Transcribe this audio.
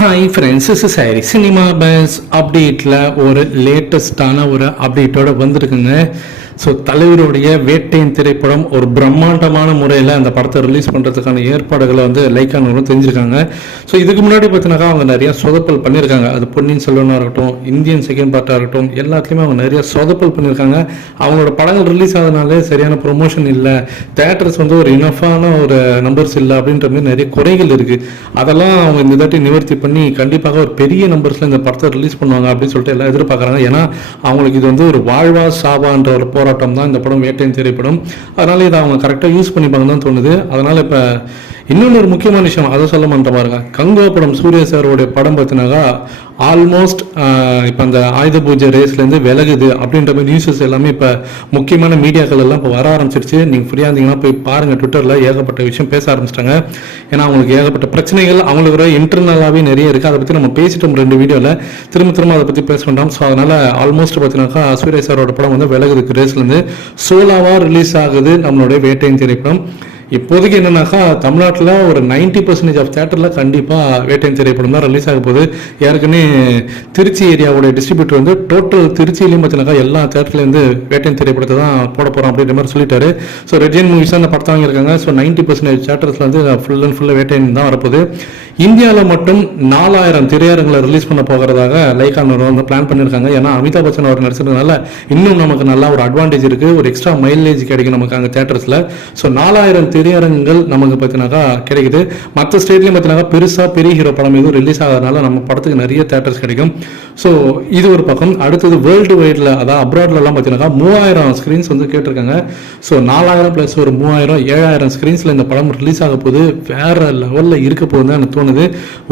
Hi friends is சாரி cinema buzz அப்டேட்டில் ஒரு லேட்டஸ்டான ஒரு அப்டேட்டோட வந்திருக்குங்க. ஸோ தலைவருடைய வேட்டையின் திரைப்படம் ஒரு பிரம்மாண்டமான முறையில் அந்த படத்தை ரிலீஸ் பண்ணுறதுக்கான ஏற்பாடுகளை வந்து லைக்கானவரும் தெரிஞ்சிருக்காங்க. ஸோ இதுக்கு முன்னாடி பார்த்தினாக்கா அவங்க நிறைய சொதப்பல் பண்ணியிருக்காங்க அது பொன்னியின் செல்வனாக இருக்கட்டும் இந்தியன் செகண்ட் பார்ட்டாக இருக்கட்டும் எல்லாத்துலேயுமே அவங்க நிறைய சொதப்பல் பண்ணியிருக்காங்க அவங்களோட படங்கள் ரிலீஸ் ஆகுதுனாலே சரியான ப்ரொமோஷன் இல்லை. தேட்டர்ஸ் வந்து ஒரு இனஃபான ஒரு நம்பர்ஸ் இல்லை அப்படின்ற மாதிரி நிறைய குறைகள் இருக்குது அதெல்லாம் அவங்க இந்த தாட்டி நிவர்த்தி பண்ணி கண்டிப்பாக ஒரு பெரிய நம்பர்ஸில் இந்த படத்தை ரிலீஸ் பண்ணுவாங்க அப்படின்னு சொல்லிட்டு எல்லாம் எதிர்பார்க்குறாங்க. ஏன்னா அவங்களுக்கு இது வந்து ஒரு வாழ்வா சாவான்ற ஒரு போராட்டம் தான் இந்த படம் வேட்டையின் திரைப்படம் அதனால இதை அவங்க கரெக்டாக யூஸ் பண்ணிப்பாங்க தான் தோணுது. அதனால இப்போ இன்னொன்று ஒரு முக்கியமான விஷயம் அதை சொல்ல மாட்டேன் பாருங்க. கங்கோ படம் சூர்யா சாரோடைய படம் பார்த்தினாக்கா ஆல்மோஸ்ட் இப்போ அந்த ஆயுத பூஜை ரேஸ்லேருந்து விலகுது அப்படின்ற மாதிரி நியூஸஸ் எல்லாமே இப்போ முக்கியமான மீடியாக்கள் எல்லாம் இப்போ வர ஆரம்பிச்சிருச்சு. நீங்கள் ஃப்ரீயாக இருந்தீங்கன்னா போய் பாருங்கள் ட்விட்டரில் ஏகப்பட்ட விஷயம் பேச ஆரம்பிச்சிட்டாங்க. ஏன்னா அவங்களுக்கு ஏகப்பட்ட பிரச்சனைகள் அவங்களுக்கு இன்டர்னலாகவே நிறைய இருக்குது அதை பற்றி நம்ம பேசிட்டோம் ரெண்டு வீடியோவில் திரும்ப திரும்ப அதை பற்றி பேச வேண்டாம். ஸோ அதனால் ஆல்மோஸ்ட் பார்த்தீங்கன்னாக்கா சூர்யா சாரோட படம் வந்து விலகுதுக்கு ரேஸ்லேருந்து சோலாவாக ரிலீஸ் ஆகுது நம்மளுடைய வேட்டையின் திரைப்படம். இப்போதைக்கு என்னன்னாக்கா தமிழ்நாட்டில் ஒரு நைன்டி பர்சன்டேஜ் ஆஃப் தேட்டரில் கண்டிப்பாக வேட்டையின் திரைப்படம் தான் ரிலீஸ் ஆக போகுது. ஏற்கனவே திருச்சி ஏரியாவோட டிஸ்ட்ரிபியூட்டர் வந்து டோட்டல் திருச்சியிலையும் பார்த்தீங்கன்னாக்கா எல்லா தேட்டர்லேருந்து வேட்டையின் திரைப்படத்தை தான் போட போகிறோம் அப்படின்ற மாதிரி சொல்லிட்டாரு. ஸோ ரெட்ஜியன் மூவிஸ் தான் படத்தை வாங்கியிருக்காங்க. ஸோ நைன்டி பர்சன்டேஜ் தேட்டர்ஸில் வந்து ஃபுல் அண்ட் ஃபுல்லாக வேட்டையின் தான் வரப்போகுது. இந்தியாவில் மட்டும் நாலாயிரம் திரையரங்களை ரிலீஸ் பண்ண போகிறதாக லைகா நிறுவனம் வந்து பிளான் பண்ணியிருக்காங்க. ஏன்னா அமிதாப் பச்சன் அவர் நடிச்சதுனால இன்னும் நமக்கு நல்லா ஒரு அட்வான்டேஜ் இருக்குது ஒரு எக்ஸ்ட்ரா மைலேஜ் கிடைக்கும் நமக்கு அங்கே தேட்டர்ஸில் ஸோ நாலாயிரம் திரையரங்குகள் நமக்கு பார்த்தினாக்கா கிடைக்குது. மற்ற ஸ்டேட்லையும் பார்த்தினாக்கா பெருசாக பெரிய ஹீரோ படம் எதுவும் ரிலீஸ் ஆகிறதுனால நம்ம படத்துக்கு நிறைய தேட்டர்ஸ் கிடைக்கும். ஸோ இது ஒரு பக்கம். அடுத்தது வேர்ல்டு வைடில் அதாவது அப்ராட்லலாம் பார்த்தீங்கன்னாக்கா மூவாயிரம் ஸ்க்ரீன்ஸ் வந்து கேட்டிருக்காங்க. ஸோ நாலாயிரம் ப்ளஸ் ஒரு மூவாயிரம் ஏழாயிரம் ஸ்க்ரீன்ஸில் இந்த படம் ரிலீஸ் ஆக போது வேற லெவலில் இருக்க போகுதுன்னு எனக்கு தோணுது.